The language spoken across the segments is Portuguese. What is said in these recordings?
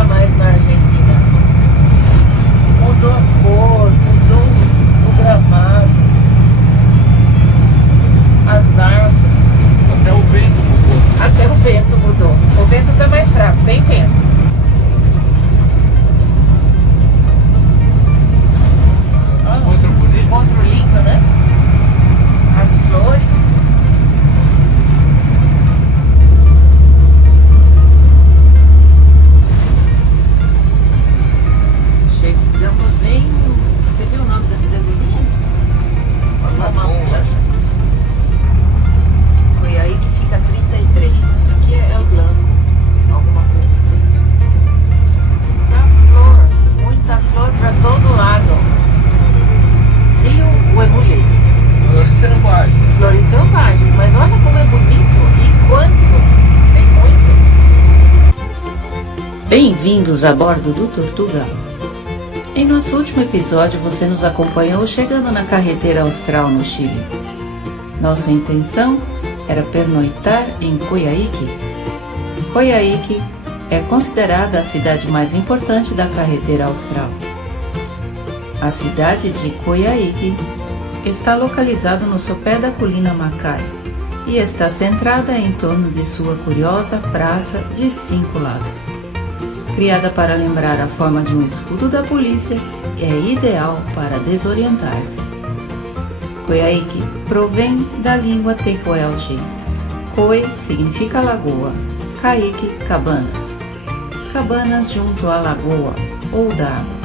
tá mais na Argentina. Mudou a cor, mudou o gramado, as árvores. Até o vento mudou. Até o vento mudou. O vento tá mais fraco, tem vento. Encontro bonito. Encontro lindo, né? As flores. Chegamos em... Você viu o nome da cidadezinha? Lagoa. Coiaí que fica 33. Aqui é o Blanco. Alguma coisa assim. Muita flor pra todo lado. Rio Huemulés. Flores selvagens. Flores selvagens, mas olha como é bonito e quanto. Tem muito. Bem-vindos a bordo do Tortugal. Em nosso último episódio, você nos acompanhou chegando na carretera austral no Chile. Nossa intenção era pernoitar em Coyhaique. Coyhaique é considerada a cidade mais importante da carretera austral. A cidade de Coyhaique está localizada no sopé da colina Macay e está centrada em torno de sua curiosa praça de 5 lados. Criada para lembrar a forma de um escudo da polícia, é ideal para desorientar-se. Coyhaique provém da língua tehuelche. Coy significa lagoa, Caique, cabanas. Cabanas junto à lagoa ou da água.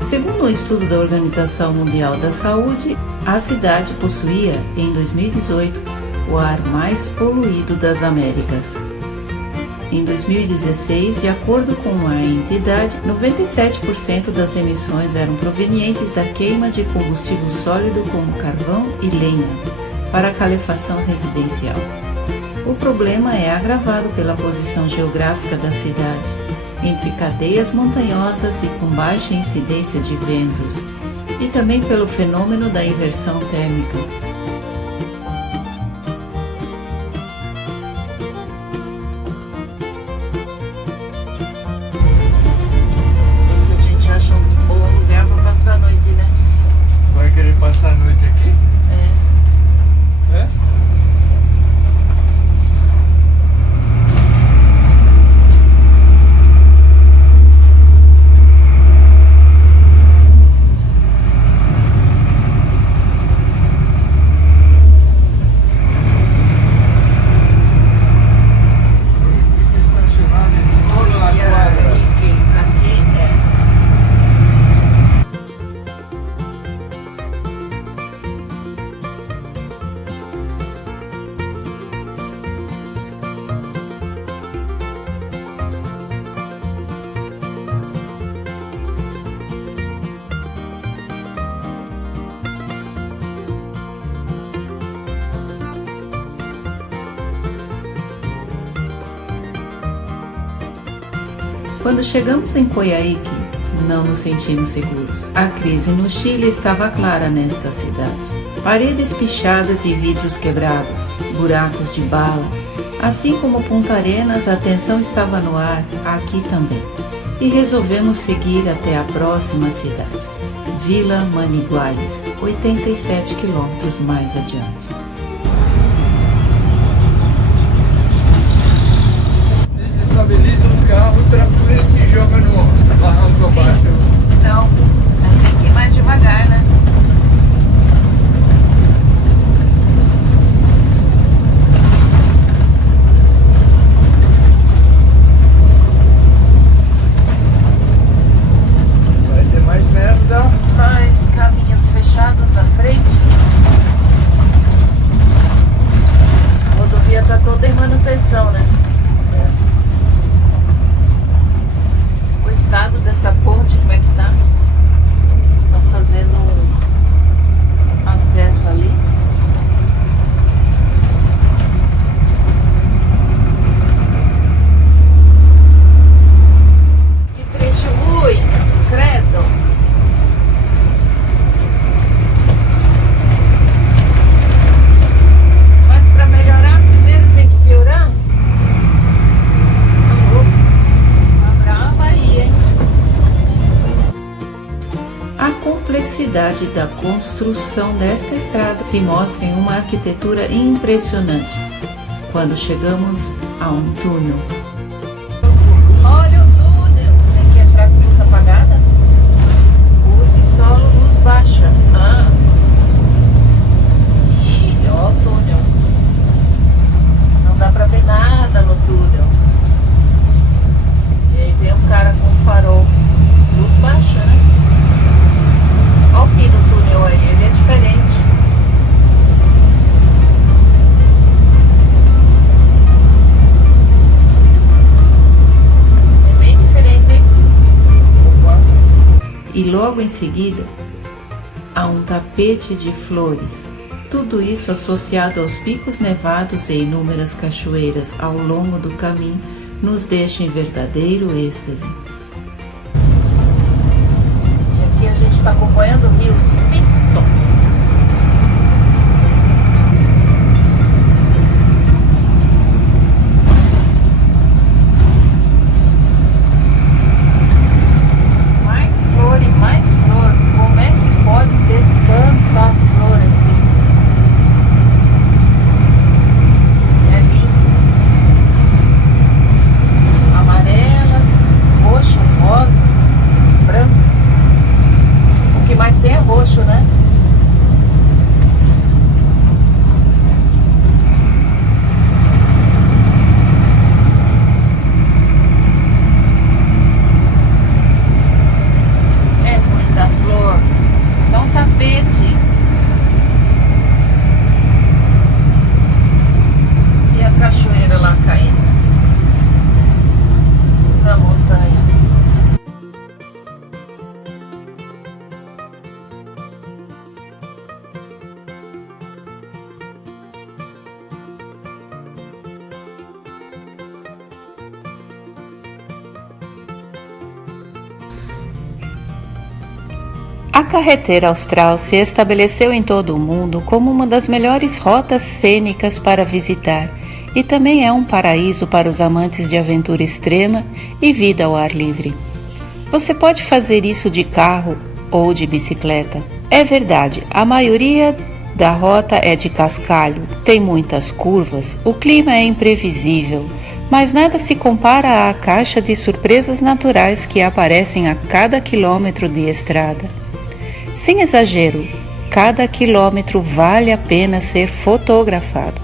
Segundo um estudo da Organização Mundial da Saúde, a cidade possuía, em 2018, o ar mais poluído das Américas. Em 2016, de acordo com a entidade, 97% das emissões eram provenientes da queima de combustível sólido como carvão e lenha para a calefação residencial. O problema é agravado pela posição geográfica da cidade, entre cadeias montanhosas e com baixa incidência de ventos, e também pelo fenômeno da inversão térmica. Se a gente acha um bom lugar para passar a noite, né? Vai querer passar a noite aqui? É? Quando chegamos em Coyhaique, não nos sentimos seguros. A crise no Chile estava clara nesta cidade. Paredes pichadas e vidros quebrados, buracos de bala. Assim como Punta Arenas, a tensão estava no ar, aqui também. E resolvemos seguir até a próxima cidade, Vila Maniguales, 87 quilômetros mais adiante. Desestabiliza um carro, trapura e joga no barranco abaixo. Não, tem que ir mais devagar, né? iluminação, né? O estado dessa ponte, como é que tá? Estão fazendo um acesso ali. Que trecho ruim, credo. Mas para melhorar, primeiro tem que piorar. Tá brava aí, hein? A complexidade da construção desta estrada se mostra em uma arquitetura impressionante quando chegamos a um túnel. Olha o túnel! Tem que entrar com luz apagada? Use solo luz baixa. Ih, ó o túnel. Não dá pra ver nada no túnel. E aí vem um cara com um farol. Luz baixa, né? Olha o fim do túnel aí, ele é diferente. É bem diferente, hein? E logo em seguida, há um tapete de flores. Tudo isso associado aos picos nevados e inúmeras cachoeiras ao longo do caminho nos deixa em verdadeiro êxtase. E aqui a gente está acompanhando o rio Simpson. Mais flor e mais flor. Como é que pode ter tanta flor assim? É lindo. Amarelas, roxas, rosa, branco. O que mais tem é roxo, né? É muita flor. Dá um tapete. E a cachoeira lá caindo na montanha. A carretera austral se estabeleceu em todo o mundo como uma das melhores rotas cênicas para visitar e também é um paraíso para os amantes de aventura extrema e vida ao ar livre. Você pode fazer isso de carro ou de bicicleta. É verdade, a maioria da rota é de cascalho, tem muitas curvas, o clima é imprevisível, mas nada se compara à caixa de surpresas naturais que aparecem a cada quilômetro de estrada. Sem exagero, cada quilômetro vale a pena ser fotografado.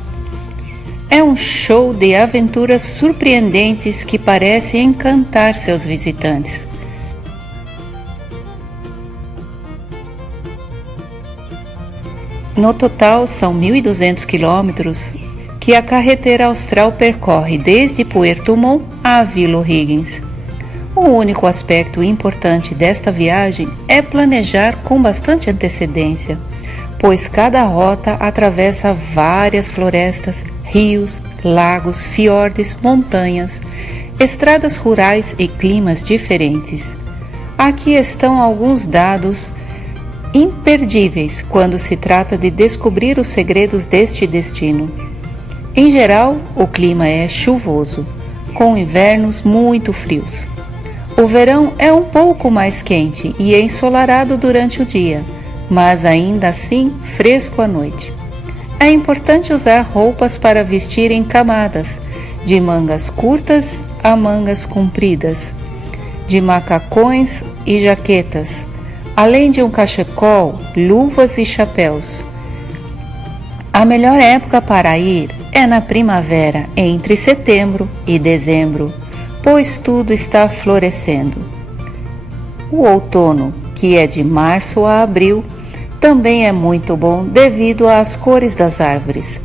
É um show de aventuras surpreendentes que parece encantar seus visitantes. No total, são 1.200 quilômetros que a carretera austral percorre desde Puerto Montt a Vila O'Higgins. O único aspecto importante desta viagem é planejar com bastante antecedência, pois cada rota atravessa várias florestas, rios, lagos, fiordes, montanhas, estradas rurais e climas diferentes. Aqui estão alguns dados imperdíveis quando se trata de descobrir os segredos deste destino. Em geral, o clima é chuvoso, com invernos muito frios. O verão é um pouco mais quente e ensolarado durante o dia, mas ainda assim fresco à noite. É importante usar roupas para vestir em camadas, de mangas curtas a mangas compridas, de macacões e jaquetas, além de um cachecol, luvas e chapéus. A melhor época para ir é na primavera, entre setembro e dezembro, pois tudo está florescendo. O outono, que é de março a abril, também é muito bom devido às cores das árvores.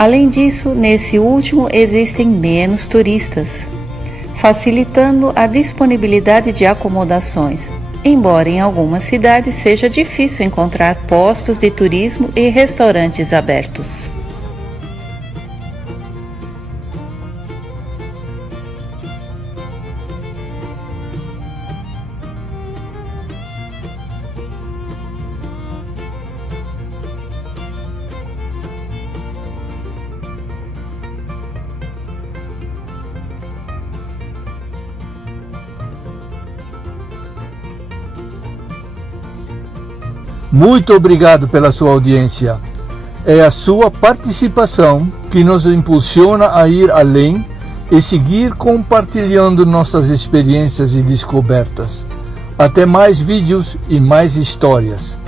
Além disso, nesse último existem menos turistas, facilitando a disponibilidade de acomodações, embora em algumas cidades seja difícil encontrar postos de turismo e restaurantes abertos. Muito obrigado pela sua audiência. É a sua participação que nos impulsiona a ir além e seguir compartilhando nossas experiências e descobertas. Até mais vídeos e mais histórias.